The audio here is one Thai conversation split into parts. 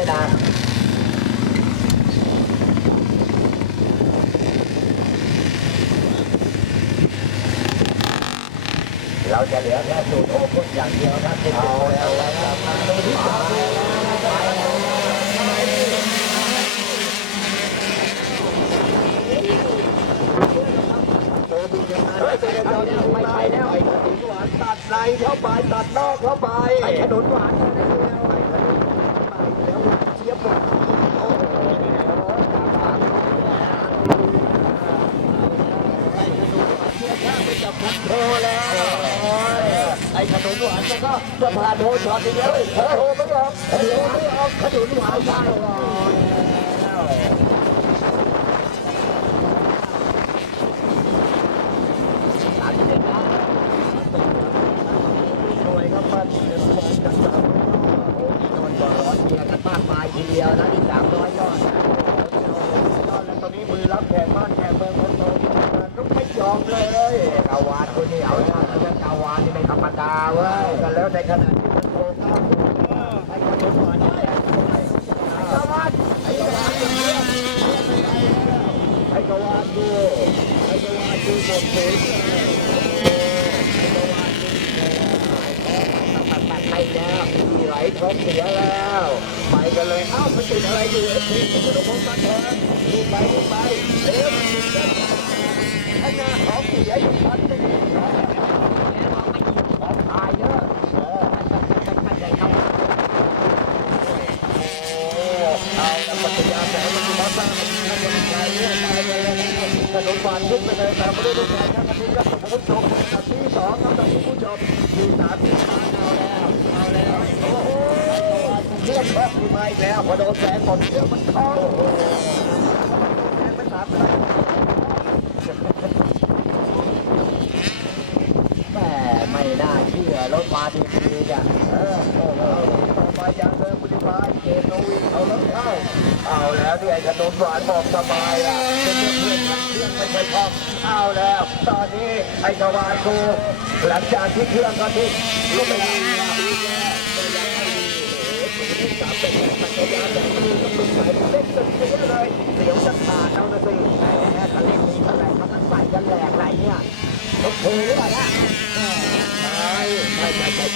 ด้วยนะเราจะเหลือแค่สูตรโอคุทอย่างเดียวนะติดเอาแล้วแล้วมาดูที่ต่อเฮ้ยเป็นเราเนี่ยไม่ไปแล้วไอ้ขนุนหวานตัดในเข้าไปตัดนอกเข้าไปไอ้ขนุนหวาน โอ้แล้วไอ้ขนมหวานก็จะพาโดนช็อตอีกแล้วโอ้โหไม่ยอมไม่ยอมไม่ยอมขนมหวานได้ทีเดียวนะที่สา อมเลยกาวานคนนี้เอาแล้วนะกาวานนี่ไม่ธรรมดาเว้ยกันแล้วในขณะที่มันโตก้าวไอ้คนโตหวานนี่แหละไอ้กาวานไอ้กาวานไอ้กาวานดูไอ้กาวานดูหมดเลยไอ้กวานดูไปแล้วมีไหลท้องเสียแล้ว ไปกันเลย เอ้ามันติดอะไรอยู่ไอ้ทีมันจะต้องมาแทนรีบไปรีบไป แล้วพอโดนแสงหมดเรื่องมันเข้าโอ้โหมันสามเลย รถมาดีๆอะเออโอ้โหต่อไปยังเดินบริบายเกมโนวีเอารถเข้าเอาแล้วที่ไอ้ขนมหวานบอกสบายอะเป็นเพื่อนๆเครื่องไม่ใช่พ่อเอาแล้ว ตอนนี้ไอ้กวานกูหลังจากที่เครื่องก็ที่ลูกไม่ดีอะแย่ก็ยังไม่ดีโอ้โหสามเป็นจักรยานแบบนี้กับลูกใส่เล็กสุดเสียเลย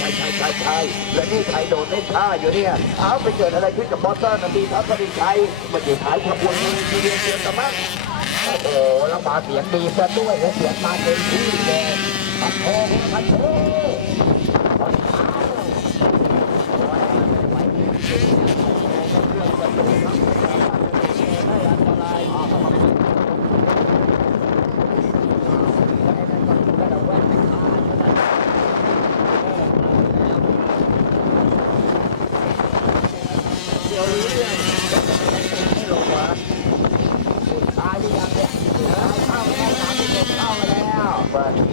ช่ใช่ใช่ใช่ใช่และนี่ใครโดนเล่นท่าอยู่เนี่ยเอาไปเกิดอะไรขึ้นกับบอสเตอร์นันดีทัศน์ชัยมันอยู่ท้ายขบวนมือทีเดียวเดียวกันมั้งโอ้โหแล้วมาเสียงดีซะด้วยและเสียงมาเต็มที่เลยปัดโทปัดโทเดี๋ยวรู้เรื่อง Bye.